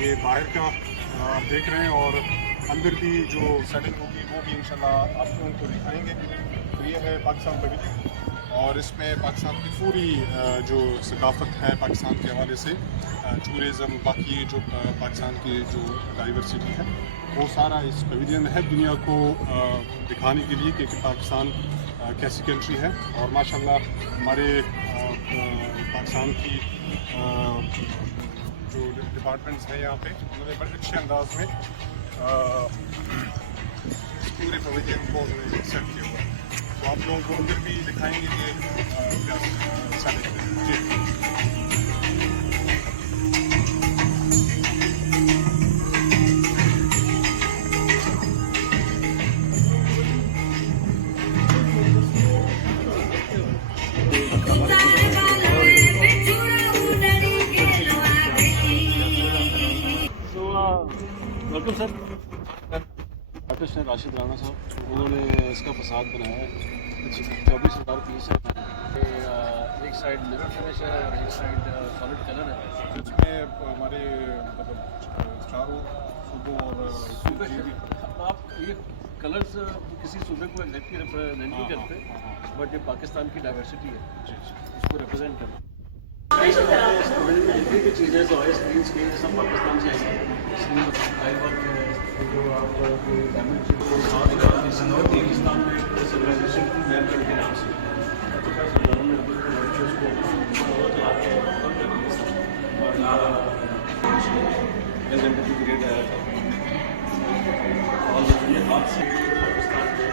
ये बाहर का आप देख रहे हैं और अंदर की जो सेटिंग होगी वो भी इंशाल्लाह आप लोगों को दिखाएंगे। तो ये है पाकिस्तान पवेलियन और इसमें पाकिस्तान की पूरी जो सकाफ़त है पाकिस्तान के हवाले से, टूरिज़म, बाकी जो पाकिस्तान की जो डाइवर्सिटी है वो सारा इस पवेलियन में है, दुनिया को दिखाने के लिए कि पाकिस्तान कैसी कंट्री है। और माशाल्लाह हमारे पाकिस्तान की जो डिपार्टमेंट्स हैं यहाँ पे, उन्होंने बड़े अच्छे अंदाज में इस पूरे पवेलियन को उन्होंने सेट किया हुआ है। तो आप लोगों को अंदर भी दिखाएंगे कि क्या सेट है। Welcome sir. आर्टिस्ट हैं राशिद राना साहब, उन्होंने इसका फसाद बनाया है। 24,000 पीस है। एक साइड मिरर फिनिश है और एक साइड सॉलिड कलर है। इसमें हमारे मतलब चारों सूबों और आप ये कलर्स किसी सूबे को एग्जैक्टली रिप्रेजेंट नहीं करते, बट ये पाकिस्तान की डाइवर्सिटी है, उसको रिप्रेजेंट करते हैं। जितनी भी चीज़ें जो है स्क्रीन स्क्रीन सब पाकिस्तान से आई जो आप पाकिस्तान में सिविलाइजेशन की मैप के नाम से ग्रेड आया था और ये हाथ से पाकिस्तान में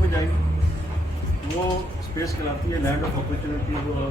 में जाएंगे वो स्पेस कहलाती है लैंड ऑफ अपॉर्चुनिटी। वो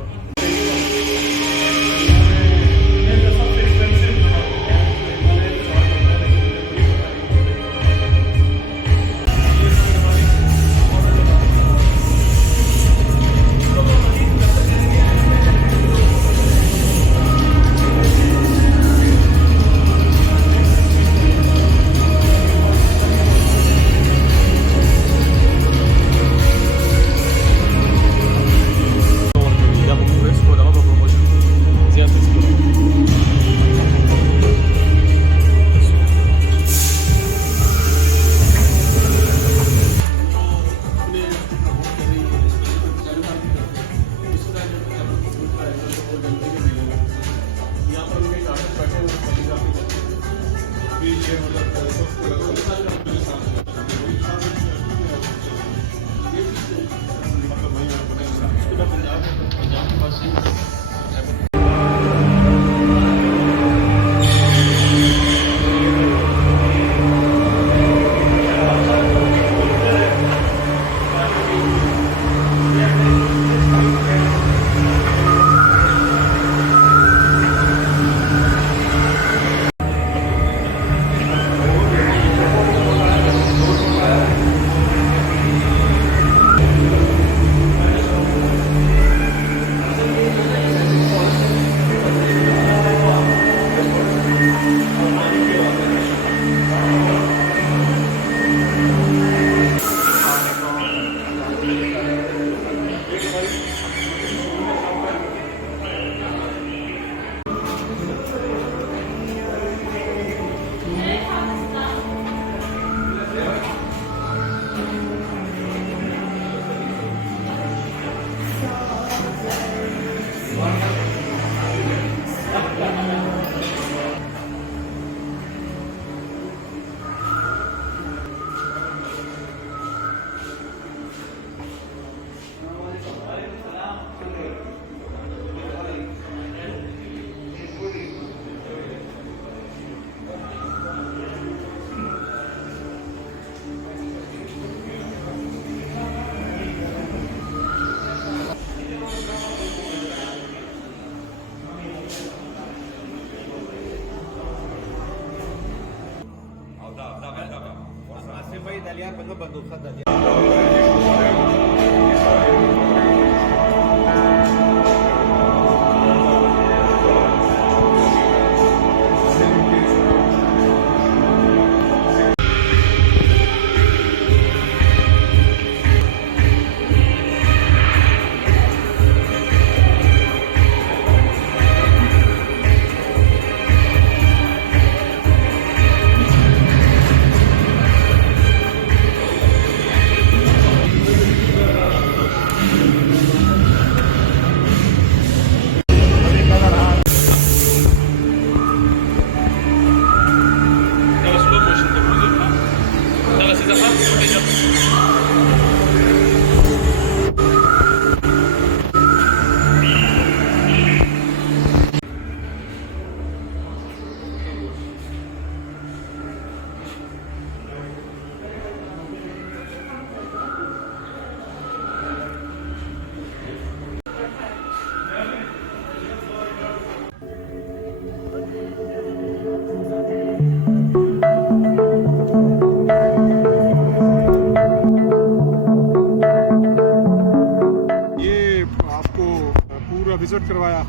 विज़िट करवाया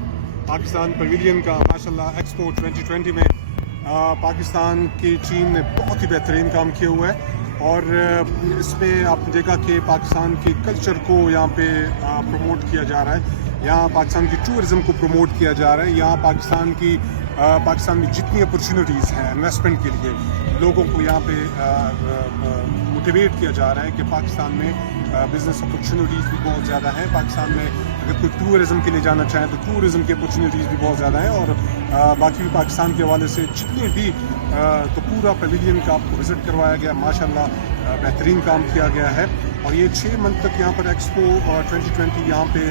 पाकिस्तान पवेलियन का। माशाल्लाह एक्सपो 2020 में पाकिस्तान की टीम ने बहुत ही बेहतरीन काम किया हुआ है और इसमें आपने देखा कि पाकिस्तान के कल्चर को यहाँ पे प्रमोट किया जा रहा है, यहाँ पाकिस्तान की टूरिज़म को प्रमोट किया जा रहा है, यहाँ पाकिस्तान में जितनी अपॉर्चुनिटीज़ हैं इन्वेस्टमेंट के लिए लोगों को यहाँ पे मोटिवेट किया जा रहा है कि पाकिस्तान में बिज़नेस अपॉर्चुनिटीज़ भी बहुत ज़्यादा हैं। पाकिस्तान में अगर कोई टूरिज़म के लिए जाना चाहें तो टूरिज़म की अपॉर्चुनिटीज़ भी बहुत ज़्यादा हैं और बाकी भी पाकिस्तान के हवाले से जितने भी तो पूरा पवेलियन का आपको विज़िट करवाया गया। माशाल्लाह बेहतरीन काम किया गया है और ये 6 मंथ तक यहाँ पर एक्सपो 2020 यहाँ पे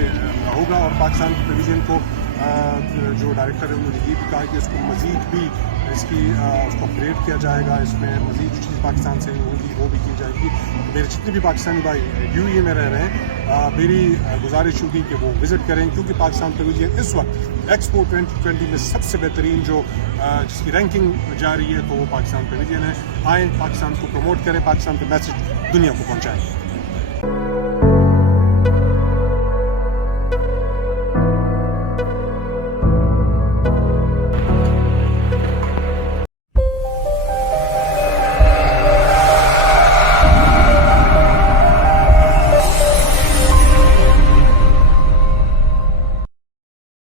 होगा और पाकिस्तान पवेलियन को जो डायरेक्टर है उन्होंने ये भी कहा कि इसको मज़ीद भी उसको अपग्रेड किया जाएगा, इसमें मज़ीद जो चीज़ पाकिस्तान से होगी वो भी की जाएगी। मेरे जितने भी पाकिस्तानी भाई UAE में रह रहे हैं, मेरी गुजारिश होगी कि वो विज़िट करें, क्योंकि पाकिस्तान पेविलियन इस वक्त एक्सपो 2020 में सबसे बेहतरीन जो जिसकी रैंकिंग जा रही है तो वो पाकिस्तान पेविलियन है। आए, पाकिस्तान को प्रमोट करें, पाकिस्तान का मैसेज दुनिया को पहुँचाएँ।